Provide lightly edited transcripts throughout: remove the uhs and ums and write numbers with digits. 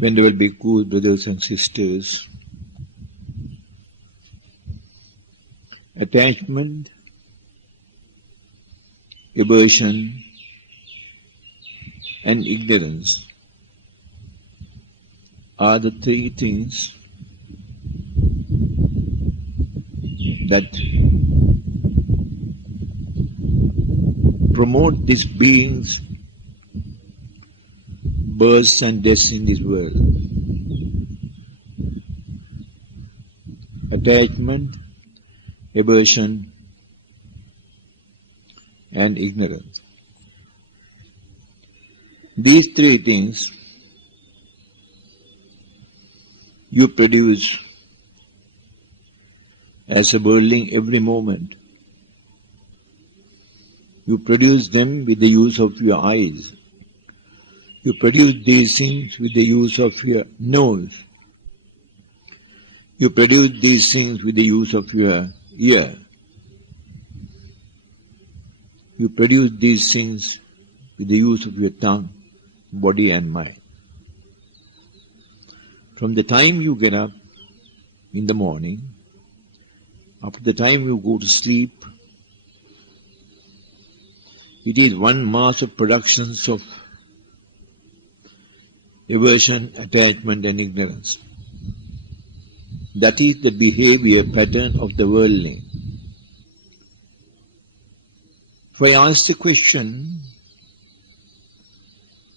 Venerable bhikkhus, brothers and sisters, attachment, aversion, and ignorance are the three things that promote this being's birth and death in this world. Attachment, aversion, and ignorance. These three things you produce as a whirling every moment. You produce them with the use of your eyes. You produce these things with the use of your nose. You produce these things with the use of your ear. You produce these things with the use of your tongue, body and mind. From the time you get up in the morning, up to the time you go to sleep, it is one mass of productions of aversion, attachment and ignorance. That is the behavior pattern of the worldling. If I ask the question,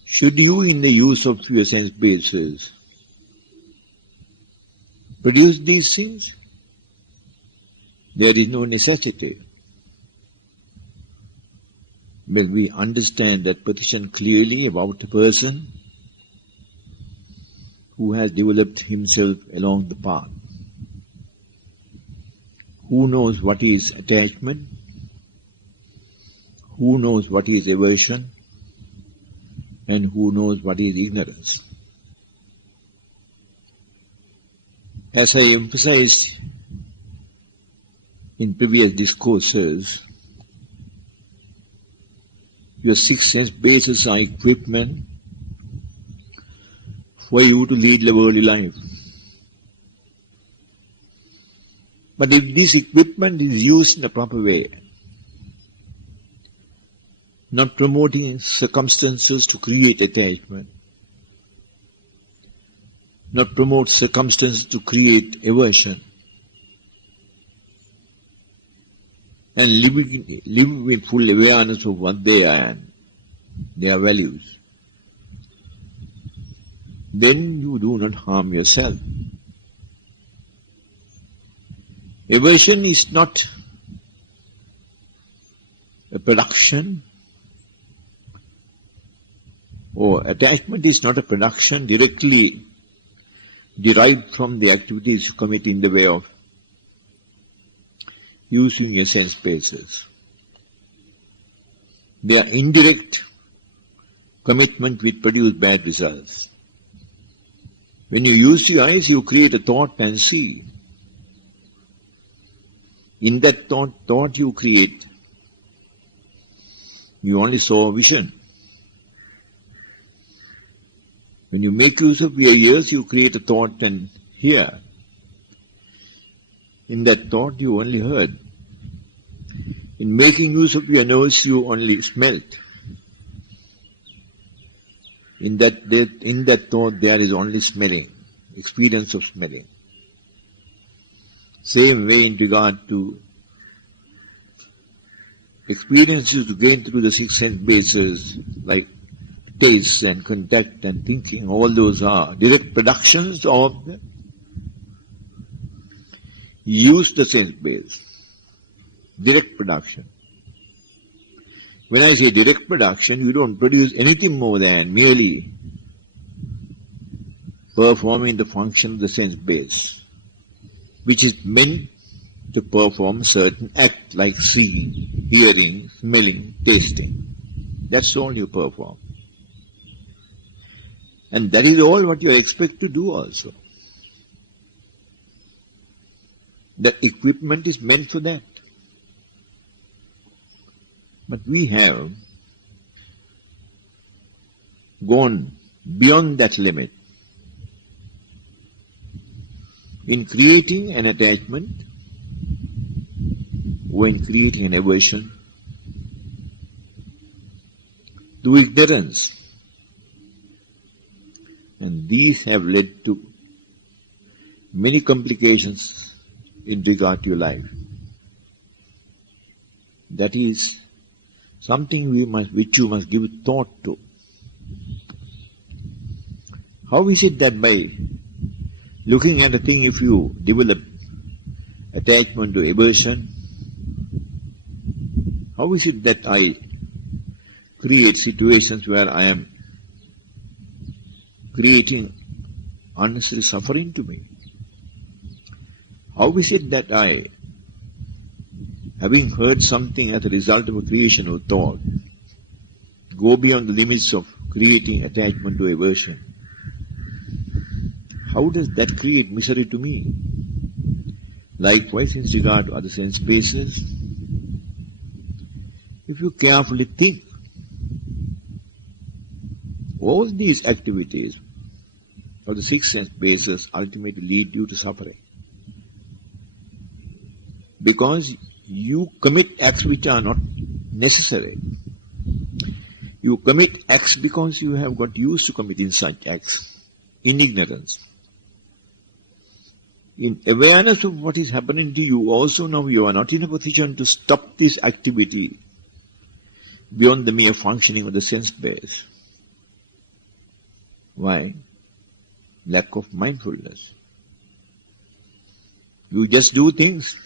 should you in the use of your sense bases produce these things? There is no necessity. When we understand that position clearly about a person who has developed himself along the path, who knows what is attachment, who knows what is aversion, and who knows what is ignorance. As I emphasized in previous discourses, your six sense bases are equipment for you to lead the worldly life. But if this equipment is used in a proper way, not promoting circumstances to create attachment, not promote circumstances to create aversion, and live with full awareness of what they are and their values, then you do not harm yourself. Aversion is not a production, or attachment is not a production directly derived from the activities you commit in the way of using your sense bases. They are indirect commitment which produce bad results. When you use your eyes, you create a thought and see. In that thought you create, you only saw vision. When you make use of your ears, you create a thought and hear. In that thought you only heard. In making use of your nose, you only smelt. In that thought there is only smelling, experience of smelling. Same way in regard to experiences to gain through the six sense bases, like taste and contact and thinking, all those are direct productions of the use the sense base. Direct production. When I say direct production, you don't produce anything more than merely performing the function of the sense base, which is meant to perform certain act like seeing, hearing, smelling, tasting. That's all you perform. And that is all what you expect to do also. The equipment is meant for that. But we have gone beyond that limit. In creating an attachment, or in creating an aversion, through ignorance. And these have led to many complications in regard to your life. That is something which you must give thought to. How is it that by looking at a thing, if you develop attachment to aversion, how is it that I create situations where I am creating unnecessary suffering to me? How is it that I, having heard something as a result of a creation of thought, go beyond the limits of creating attachment to aversion? How does that create misery to me? Likewise, in regard to other sense spaces, if you carefully think, all these activities of the six sense bases ultimately lead you to suffering. Because you commit acts which are not necessary. You commit acts because you have got used to committing such acts in ignorance. In awareness of what is happening to you, also now you are not in a position to stop this activity beyond the mere functioning of the sense base. Why? Lack of mindfulness. You just do things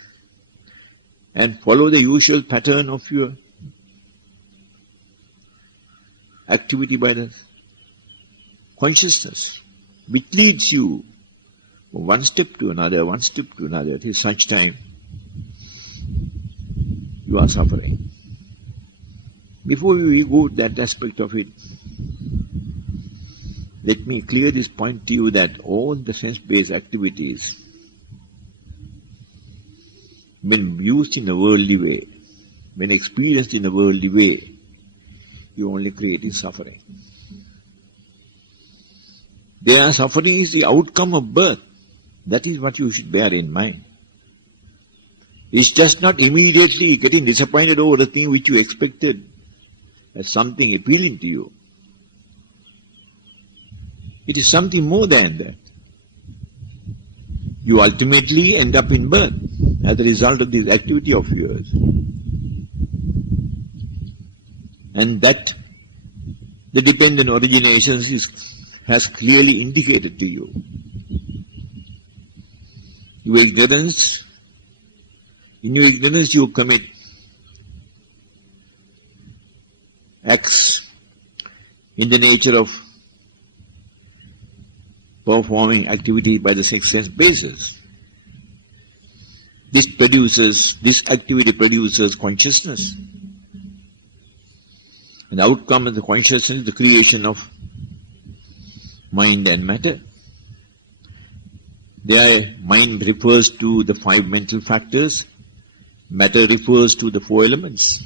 and follow the usual pattern of your activity by the consciousness, which leads you one step to another, one step to another, till such time you are suffering. Before we go to that aspect of it, let me clear this point to you that all the sense-based activities, when used in a worldly way, when experienced in a worldly way, you only create suffering. Their suffering is the outcome of birth. That is what you should bear in mind. It's just not immediately getting disappointed over the thing which you expected as something appealing to you. It is something more than that. You ultimately end up in birth as a result of this activity of yours. And that the dependent origination has clearly indicated to you. In your ignorance you commit acts in the nature of performing activity by the six sense bases. This activity produces consciousness. And the outcome of the consciousness is the creation of mind and matter. There, mind refers to the five mental factors, matter refers to the four elements.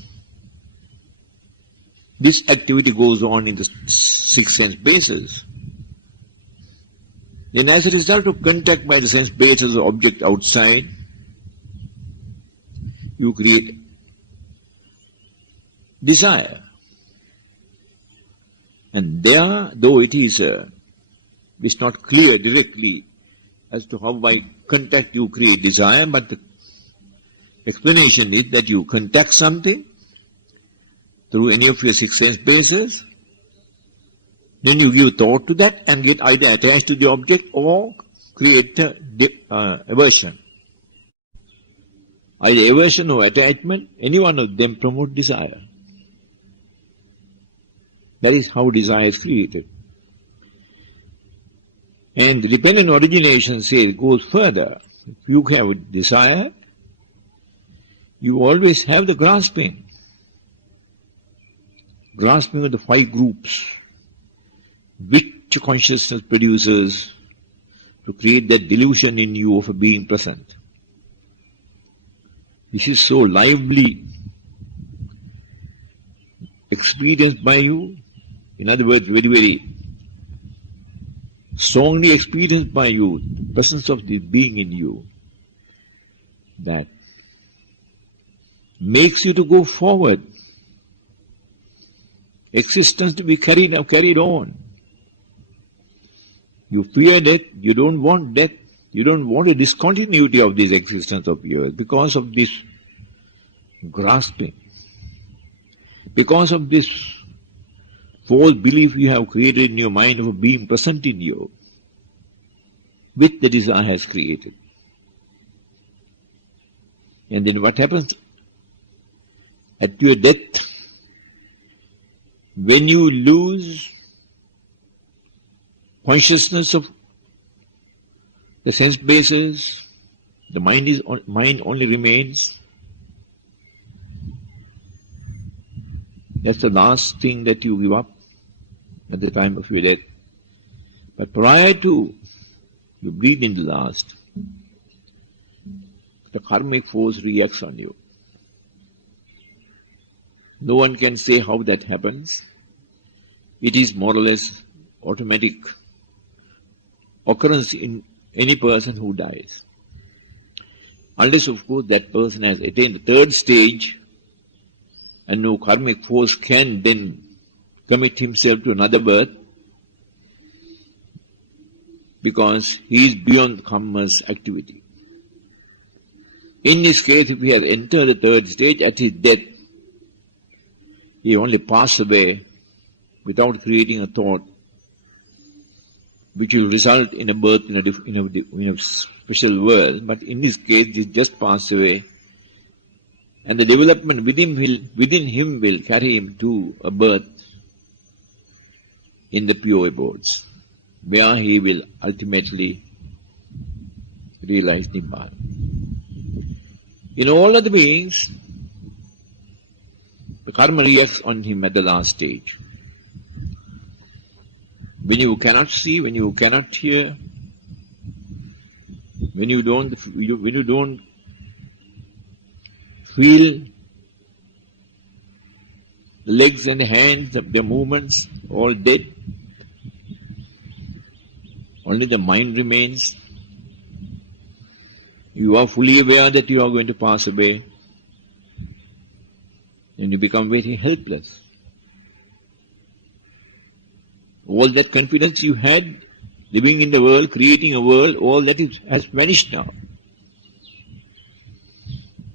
This activity goes on in the six sense bases. Then as a result of contact by the sense bases of object outside, you create desire. And there, though it's not clear directly as to how by contact you create desire, but the explanation is that you contact something through any of your six sense bases, then you give thought to that and get either attached to the object or create aversion. Either aversion or attachment, any one of them promote desire. That is how desire is created. And the dependent origination says, goes further. If you have desire, you always have the grasping of the five groups which consciousness produces to create that delusion in you of a being present. This is so lively experienced by you, in other words, very, very strongly experienced by you presence of the being in you that makes you to go forward, existence to be carried on. You fear death, you don't want death, you don't want a discontinuity of this existence of yours because of this grasping, because of this false belief you have created in your mind of a being present in you, which the desire has created. And then what happens? At your death, when you lose consciousness of the sense bases, the mind only remains. That's the last thing that you give up at the time of your death. But prior to you breathe in the last, the karmic force reacts on you. No one can say how that happens. It is more or less automatic occurrence in any person who dies. Unless, of course, that person has attained the third stage and no karmic force can then commit himself to another birth because he is beyond karma's activity. In this case, if he has entered the third stage, at his death, he only passed away without creating a thought which will result in a birth in a special world. But in this case, he just passed away, and the development within him will carry him to a birth in the pure abodes, where he will ultimately realize Nibbana. In all other beings, the karma reacts on him at the last stage. When you cannot see, when you cannot hear, when you don't feel the legs and hands, their movements, all dead, only the mind remains. You are fully aware that you are going to pass away, and you become very helpless. All that confidence you had, living in the world, creating a world, all that has vanished now.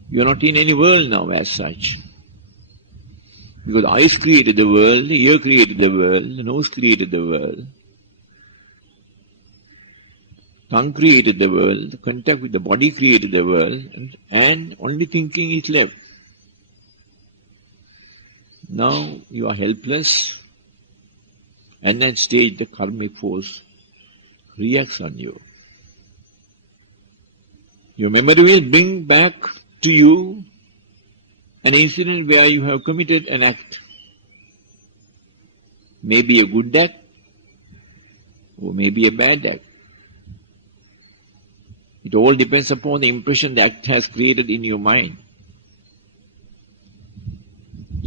You are not in any world now as such. Because the eyes created the world, the ear created the world, the nose created the world, tongue created the world, the contact with the body created the world, and only thinking is left. Now you are helpless, and at that stage the karmic force reacts on you. Your memory will bring back to you an incident where you have committed an act. Maybe a good act, or maybe a bad act. It all depends upon the impression the act has created in your mind.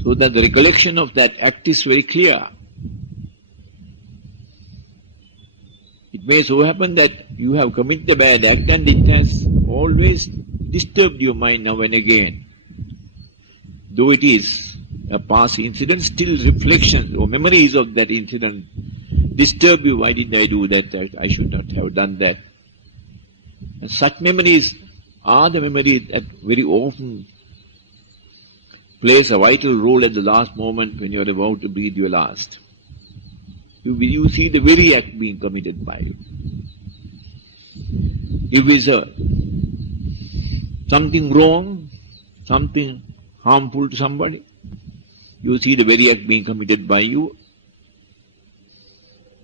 So that the recollection of that act is very clear. It may so happen that you have committed a bad act and it has always disturbed your mind now and again. Though it is a past incident, still reflections or memories of that incident disturb you. Why didn't I do that? I should not have done that. And such memories are the memories that very often plays a vital role at the last moment when you are about to breathe your last. You see the very act being committed by you. If it's something wrong, something harmful to somebody, you see the very act being committed by you,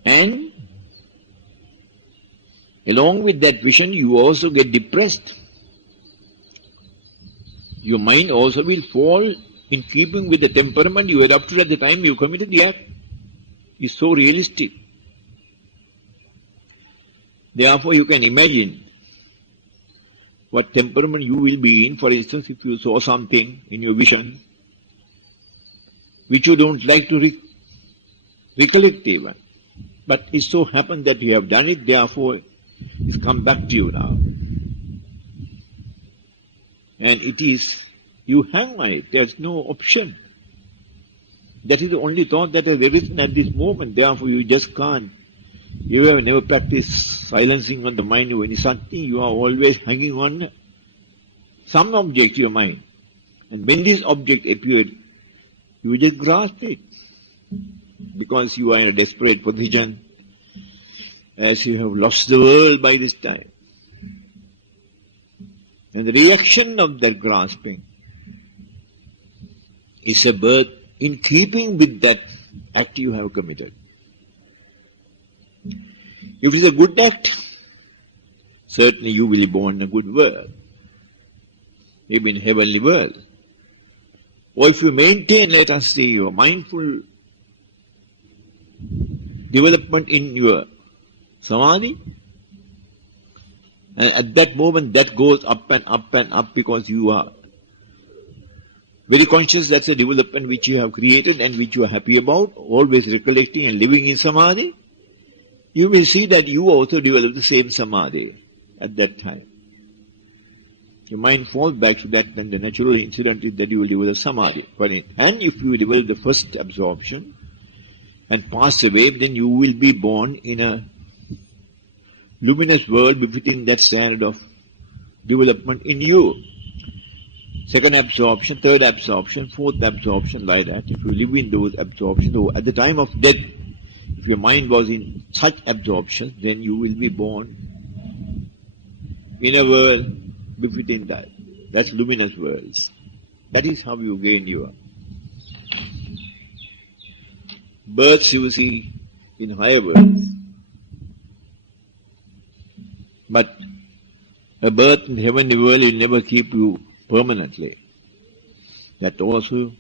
and along with that vision you also get depressed. Your mind also will fall in keeping with the temperament you adopted at the time you committed the act. It's so realistic. Therefore you can imagine what temperament you will be in. For instance, if you saw something in your vision which you don't like to recollect even, but it so happened that you have done it, therefore It's come back to you now. And it is, you hang on it, there's no option. That is the only thought that has arisen at this moment, therefore you just can't. You have never practiced silencing on the mind when it's something, you are always hanging on some object to your mind. And when this object appeared, you just grasp it. Because you are in a desperate position, as you have lost the world by this time. And the reaction of that grasping is a birth in keeping with that act you have committed. If it is a good act, certainly you will be born in a good world, maybe in a heavenly world. Or if you maintain, let us say, your mindful development in your samadhi, and at that moment that goes up and up and up because you are very conscious that's a development which you have created and which you are happy about, always recollecting and living in samadhi, you will see that you also develop the same samadhi at that time. Your mind falls back to that, then the natural incident is that you will develop samadhi. And if you develop the first absorption and pass away, then you will be born in a luminous world befitting that standard of development in you. Second absorption, third absorption, fourth absorption, like that. If you live in those absorptions, so at the time of death, if your mind was in such absorption, then you will be born in a world befitting that. That's luminous worlds. That is how you gain your births you see in higher worlds. But a birth in heavenly world will never keep you permanently. That also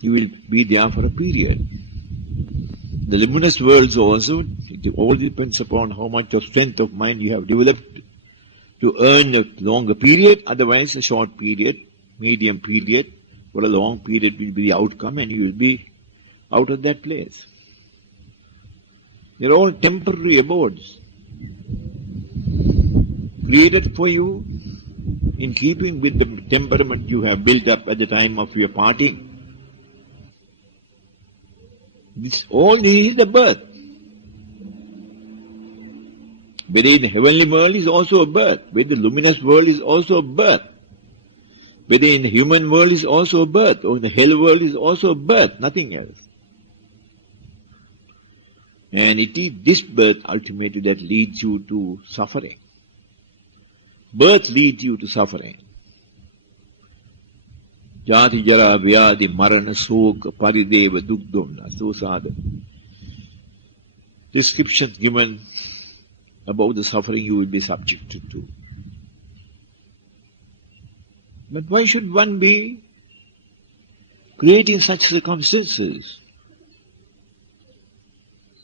you will be there for a period. The luminous worlds also, it all depends upon how much of strength of mind you have developed to earn a longer period, otherwise a short period, medium period, or a long period will be the outcome and you will be out of that place. They are all temporary abodes, created for you in keeping with the temperament you have built up at the time of your parting. All this is the birth. Whether in the heavenly world is also a birth, whether the luminous world is also a birth, whether in the human world is also a birth, or in the hell world is also a birth, nothing else. And it is this birth ultimately that leads you to suffering. Birth leads you to suffering. Jati jara vyadi marana soka parideva dugdomna. Those are the descriptions given about the suffering you will be subjected to. But why should one be creating such circumstances?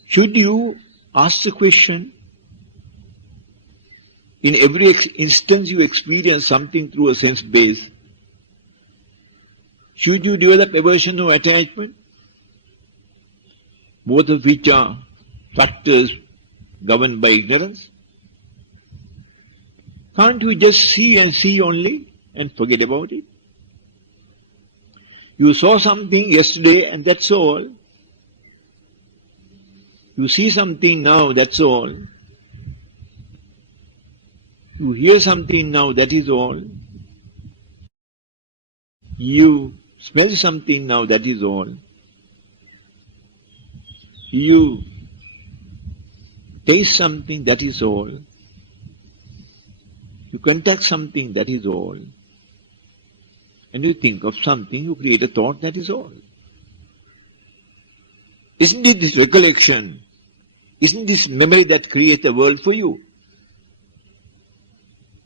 Should you ask the question, in every instance you experience something through a sense base, should you develop aversion or attachment? Both of which are factors governed by ignorance. Can't we just see and see only and forget about it? You saw something yesterday and that's all. You see something now, that's all. You hear something now, that is all. You smell something now, that is all. You taste something, that is all. You contact something, that is all. And you think of something, you create a thought, that is all. Isn't it this recollection? Isn't this memory that creates the world for you?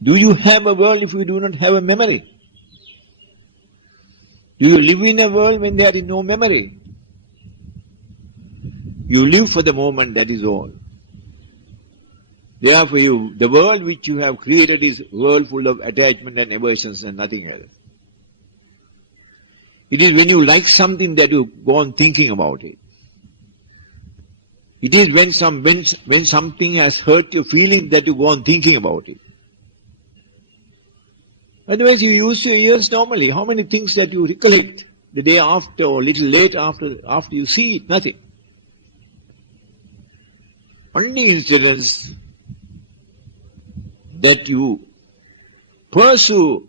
Do you have a world if you do not have a memory? Do you live in a world when there is no memory? You live for the moment, that is all. Therefore, the world which you have created is a world full of attachment and aversions and nothing else. It is when you like something that you go on thinking about it. It is when something has hurt your feelings that you go on thinking about it. Otherwise you use your ears normally. How many things that you recollect the day after or little late after you see it? Nothing. Only incidents that you pursue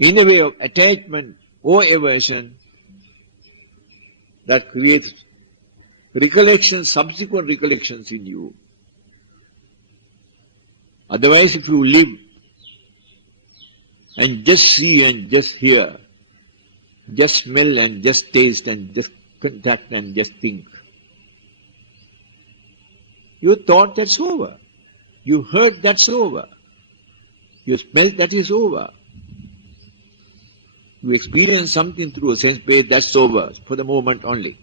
in a way of attachment or aversion that creates recollections, subsequent recollections in you. Otherwise, if you live and just see and just hear, just smell and just taste and just contact and just think, you thought that's over. You heard that's over. You smelled that is over. You experience something through a sense base, that's over, for the moment only.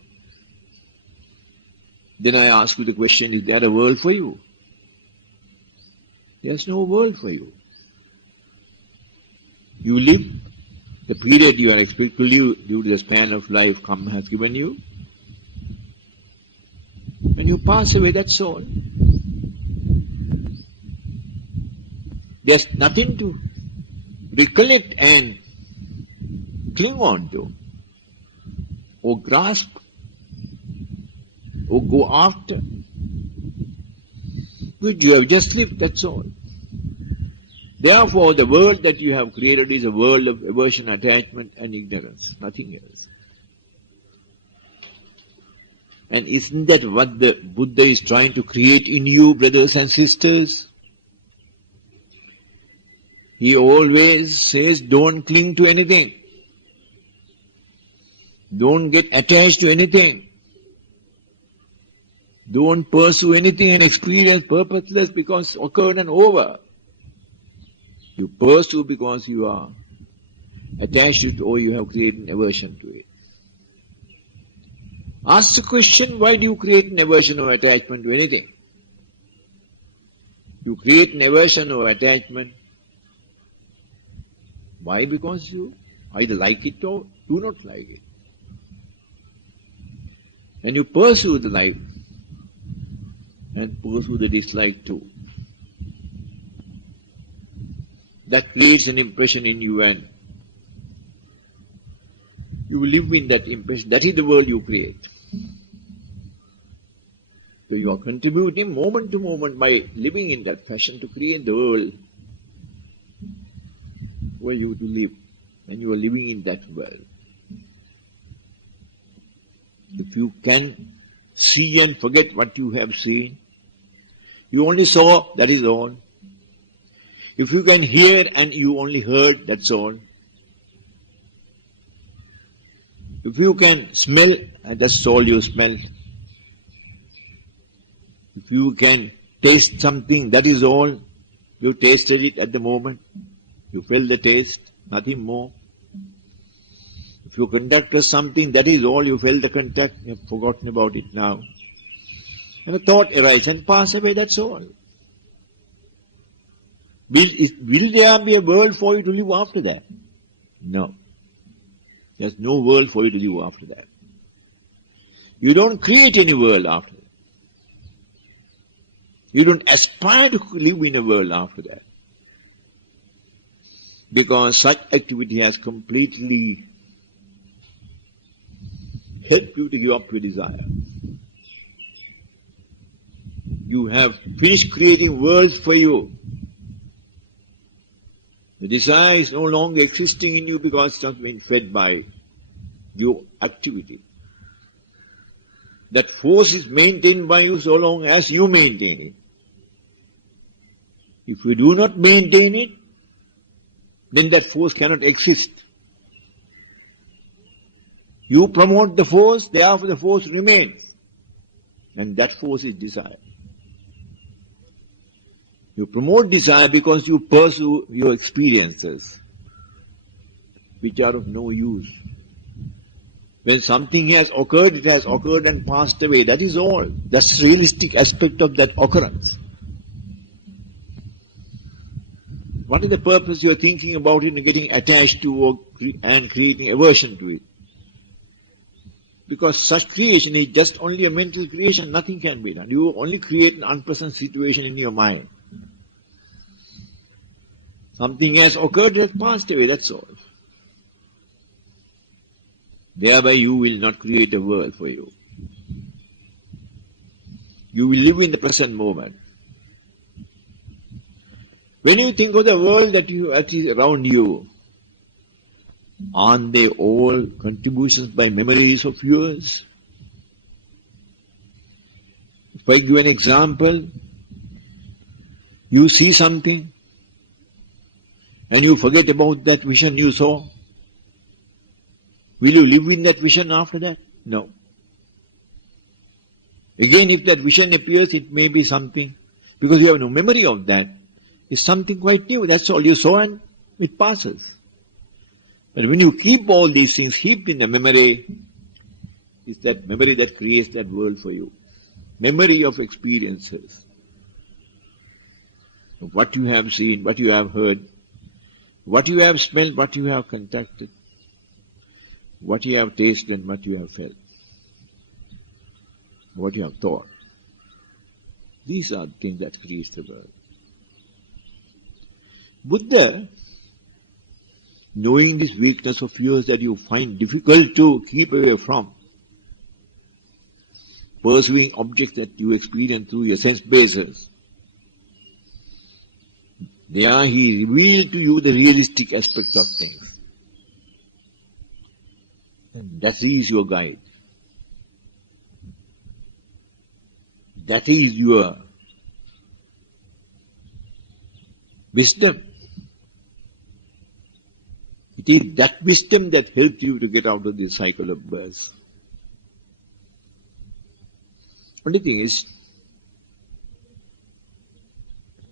Then I ask you the question, is there a world for you? There's no world for you. You live the period you are expected to live due to the span of life Karma has given you. When you pass away, that's all. There's nothing to recollect and cling on to, or grasp, or go after. Which you have just lived, that's all. Therefore, the world that you have created is a world of aversion, attachment and ignorance, nothing else. And isn't that what the Buddha is trying to create in you, brothers and sisters? He always says, don't cling to anything. Don't get attached to anything. Don't pursue anything and experience purposeless because occurred and over. You pursue because you are attached to it or you have created an aversion to it. Ask the question, why do you create an aversion or attachment to anything? You create an aversion or attachment. Why? Because you either like it or do not like it. And you pursue the like and pursue the dislike too. That creates an impression in you and you live in that impression. That is the world you create. So you are contributing moment to moment by living in that fashion to create the world where you to live, and you are living in that world. If you can see and forget what you have seen, you only saw, that is all. If you can hear and you only heard, that's all. If you can smell, and that's all you smelled. If you can taste something, that is all. You tasted it at the moment. You felt the taste, nothing more. If you conducted something, that is all. You felt the contact. You have forgotten about it now. And a thought arises and pass away, that's all. Will there be a world for you to live after that? No. There's no world for you to live after that. You don't create any world after that. You don't aspire to live in a world after that. Because such activity has completely helped you to give up your desire. You have finished creating worlds for you. The desire is no longer existing in you because it's not been fed by your activity. That force is maintained by you so long as you maintain it. If you do not maintain it, then that force cannot exist. You promote the force, therefore the force remains. And that force is desire. You promote desire because you pursue your experiences, which are of no use. When something has occurred, it has occurred and passed away. That is all. That's the realistic aspect of that occurrence. What is the purpose you are thinking about it and getting attached to and creating aversion to it? Because such creation is just only a mental creation, nothing can be done. You only create an unpleasant situation in your mind. Something has occurred, has passed away, that's all. Thereby you will not create a world for you. You will live in the present moment. When you think of the world that is around you, aren't they all contributions by memories of yours? If I give an example, you see something and you forget about that vision you saw. Will you live in that vision after that? No. Again, if that vision appears, it may be something, because you have no memory of that. It's something quite new. That's all you saw and it passes. But when you keep all these things heaped in the memory, it's that memory that creates that world for you. Memory of experiences. Of what you have seen, what you have heard, what you have smelled, what you have contacted, what you have tasted and what you have felt, what you have thought. These are the things that create the world. Buddha, knowing this weakness of yours that you find difficult to keep away from, pursuing objects that you experience through your sense bases, there he revealed to you the realistic aspect of things. And that is your guide. That is your wisdom. It is that wisdom that helps you to get out of this cycle of birth. Only thing is,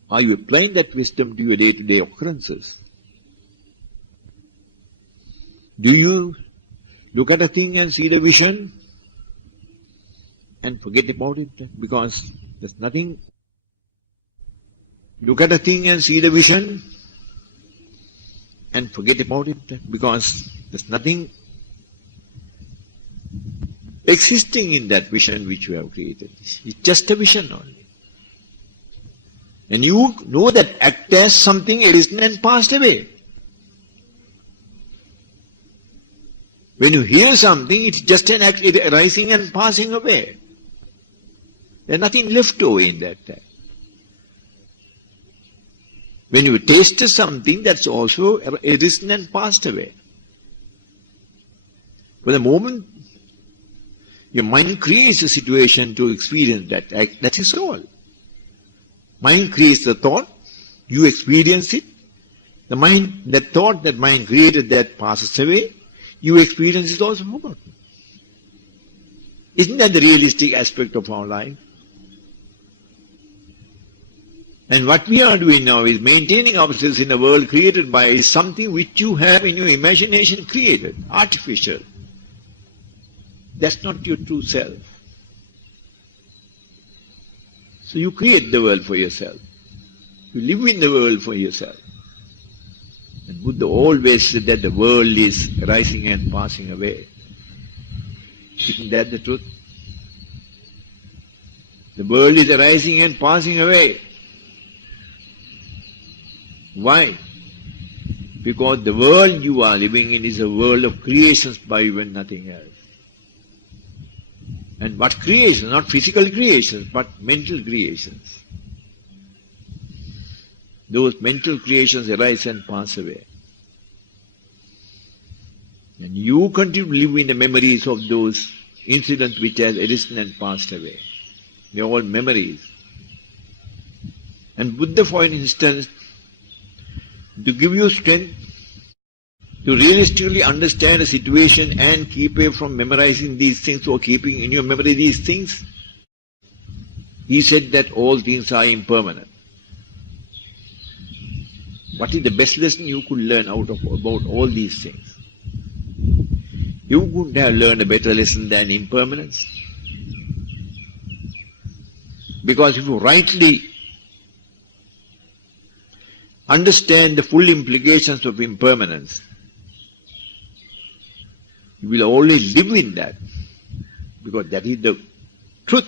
are you applying that wisdom to your day-to-day occurrences? Do you look at a thing and see the vision and forget about it because there's nothing? Look at a thing and see the vision and forget about it because there's nothing existing in that vision which you have created. It's just a vision only. And you know that act as something arisen and passed away. When you hear something, it's just an act arising and passing away. There's nothing left over in that time. When you taste something, that's also arisen and passed away. For the moment, your mind creates a situation to experience that act, that is all. Mind creates the thought, you experience it. The mind, that thought that mind created, that passes away, you experience it also forgotten. Isn't that the realistic aspect of our life? And what we are doing now is maintaining ourselves in a world created by something which you have in your imagination created, artificial. That's not your true self. So you create the world for yourself. You live in the world for yourself. And Buddha always said that the world is rising and passing away. Isn't that the truth? The world is arising and passing away. Why? Because the world you are living in is a world of creations by you and nothing else. And what creations? Not physical creations, but mental creations. Those mental creations arise and pass away. And you continue to live in the memories of those incidents which have arisen and passed away. They are all memories. And Buddha, for instance, to give you strength to realistically understand a situation and keep away from memorizing these things or keeping in your memory these things, he said that all things are impermanent. What is the best lesson you could learn about all these things? You couldn't have learned a better lesson than impermanence. Because if you rightly understand the full implications of impermanence, you will always live in that. because that is the truth.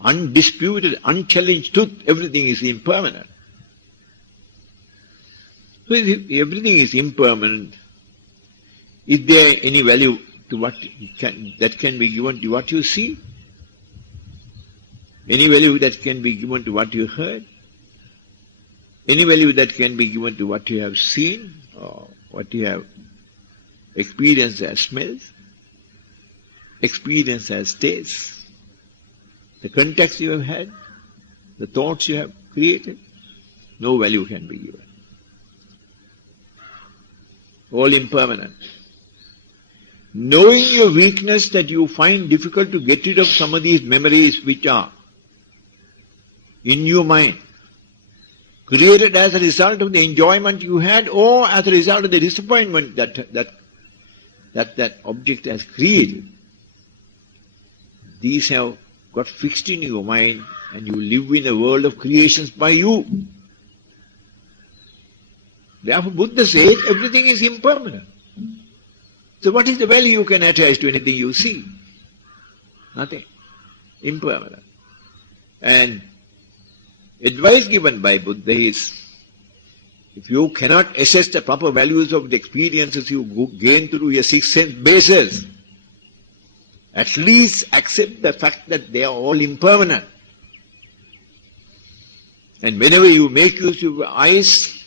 Undisputed, unchallenged truth. Everything is impermanent. So if everything is impermanent, is there any value to what that can be given to what you see? Any value that can be given to what you heard? Any value that can be given to what you have seen or what you have experienced as smells, experienced as tastes, the contacts you have had, the thoughts you have created? No value can be given. All impermanent. Knowing your weakness that you find difficult to get rid of some of these memories which are in your mind, created as a result of the enjoyment you had or as a result of the disappointment that object has created. These have got fixed in your mind and you live in a world of creations by you. Therefore Buddha says everything is impermanent. So what is the value you can attach to anything you see? Nothing. Impermanent. And advice given by Buddha is, if you cannot assess the proper values of the experiences you gain through your six sense bases, at least accept the fact that they are all impermanent. And whenever you make use of your eyes,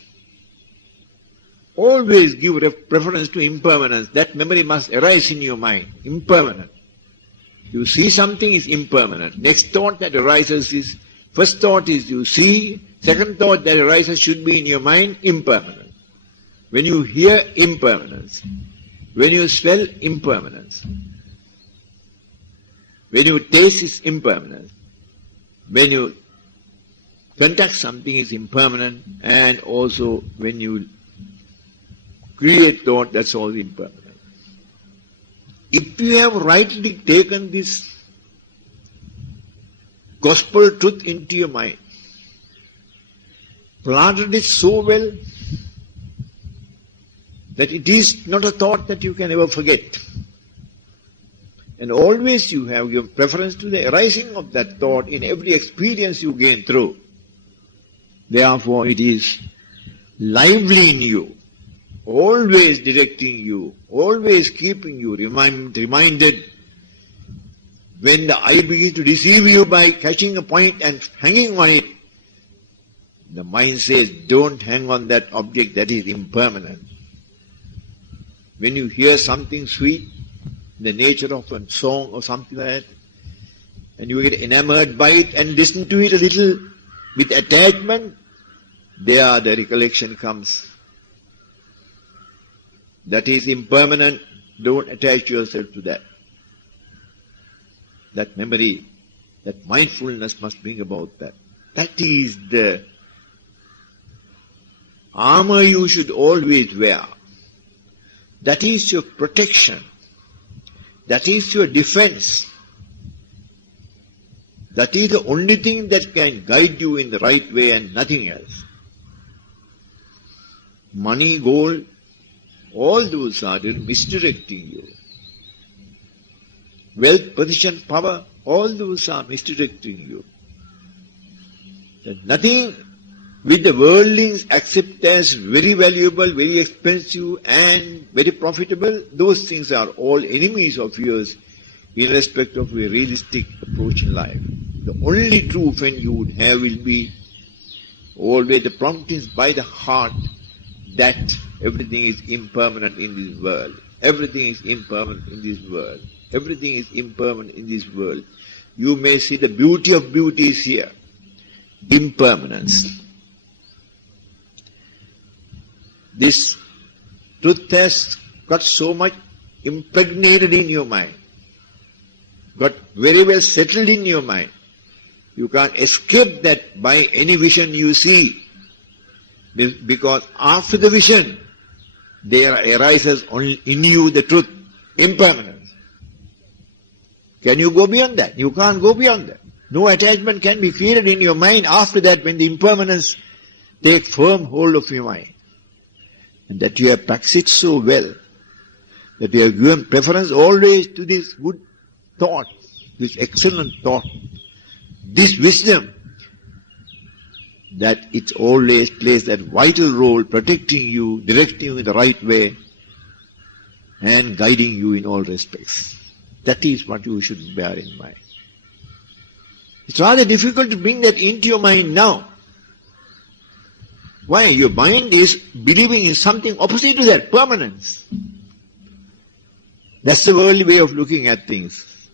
always give preference to impermanence. That memory must arise in your mind. Impermanent. You see something is impermanent. Next thought that arises is, first thought is you see, second thought that arises should be in your mind, impermanent. When you hear, impermanence. When you smell, impermanence. When you taste, is impermanence. When you contact something, is impermanent. And also when you create thought, that's all impermanent. If you have rightly taken this gospel truth into your mind, planted it so well that it is not a thought that you can ever forget. And always you have your preference to the arising of that thought in every experience you gain through. Therefore it is lively in you, always directing you, always keeping you reminded. When the eye begins to deceive you by catching a point and hanging on it, the mind says, don't hang on that object, that is impermanent. When you hear something sweet, the nature of a song or something like that, and you get enamored by it and listen to it a little with attachment, there the recollection comes. That is impermanent, don't attach yourself to that. That memory, that mindfulness must bring about that. That is the armor you should always wear. That is your protection. That is your defense. That is the only thing that can guide you in the right way and nothing else. Money, gold, all those are misdirecting you. Wealth, position, power, all those are misdirecting you. That nothing which the worldlings accept as very valuable, very expensive and very profitable, those things are all enemies of yours in respect of a realistic approach in life. The only true friend you would have will be always the promptings by the heart that everything is impermanent in this world. Everything is impermanent in this world. Everything is impermanent in this world. You may see the beauty of beauties here. Impermanence. This truth has got so much impregnated in your mind, got very well settled in your mind. You can't escape that by any vision you see, because after the vision, there arises only in you the truth, impermanence. Can you go beyond that? You can't go beyond that. No attachment can be created in your mind after that when the impermanence takes firm hold of your mind. And that you have practiced so well, that you have given preference always to this good thought, this excellent thought, this wisdom, that it always plays that vital role, protecting you, directing you in the right way, and guiding you in all respects. That is what you should bear in mind. It's rather difficult to bring that into your mind now. Why? Your mind is believing in something opposite to that, permanence. That's the worldly way of looking at things.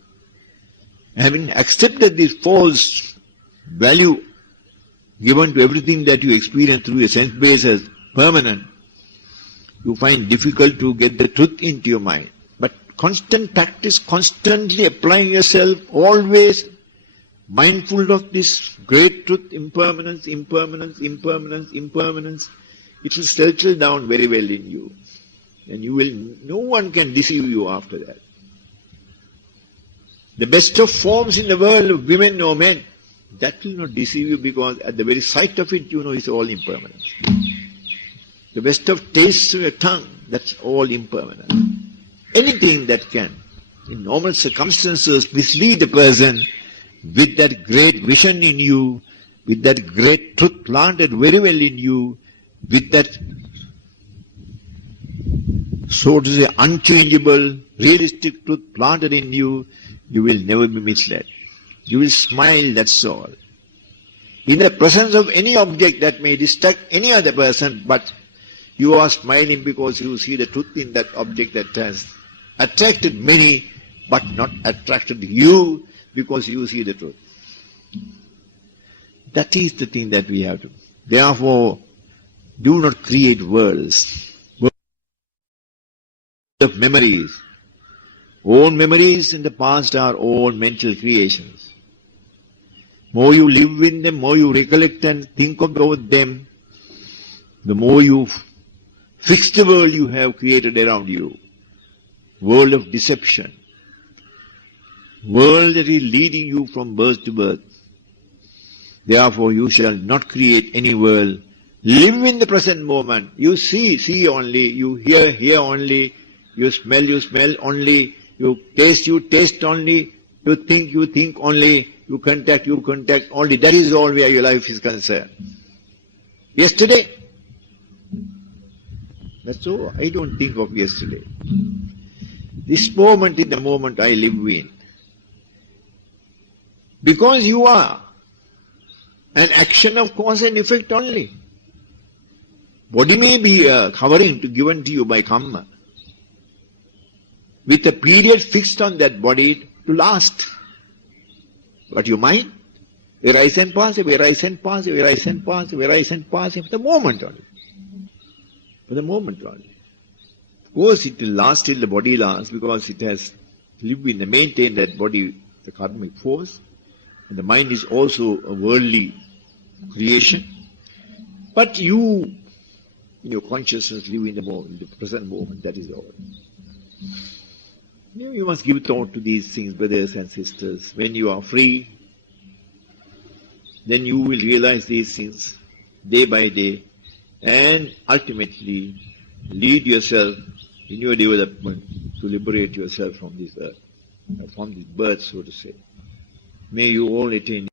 Having accepted this false value given to everything that you experience through your sense base as permanent, you find difficult to get the truth into your mind. But constant practice, constantly applying yourself, always mindful of this great truth, impermanence, impermanence, impermanence, impermanence, it will settle down very well in you. And you will, no one can deceive you after that. The best of forms in the world of women or men, that will not deceive you, because at the very sight of it, you know it's all impermanent. The best of tastes of your tongue, that's all impermanent. Anything that can, in normal circumstances, mislead a person with that great vision in you, with that great truth planted very well in you, with that, so to say, unchangeable, realistic truth planted in you, you will never be misled. You will smile, that's all. In the presence of any object that may distract any other person, but you are smiling because you see the truth in that object that has attracted many, but not attracted you, because you see the truth. That is the thing that we have to. Therefore, do not create worlds of memories. All memories in the past are all mental creations. More you live in them, more you recollect and think about them, the more you fix the world you have created around you. World of deception. World that is leading you from birth to birth. Therefore you shall not create any world. Live in the present moment. You see only. You hear only. You smell only. You taste only. You think only. You contact only. That is all where your life is concerned. Yesterday, that's all. I don't think of yesterday. This moment is the moment I live in. Because you are an action of cause and effect only. Body may be a covering given to you by karma, with a period fixed on that body to last. But your mind, we rise and pass, we rise and pass, we rise and pass, we rise and pass, for the moment only. For the moment only. Of course it will last till the body lasts, because it has lived in and maintained that body, the karmic force. And the mind is also a worldly creation. But you, in your consciousness, live in the moment, the present moment, that is all. You must give thought to these things, brothers and sisters. When you are free, then you will realize these things day by day, and ultimately lead yourself in your development to liberate yourself from this earth, from this birth, so to say. May you all attain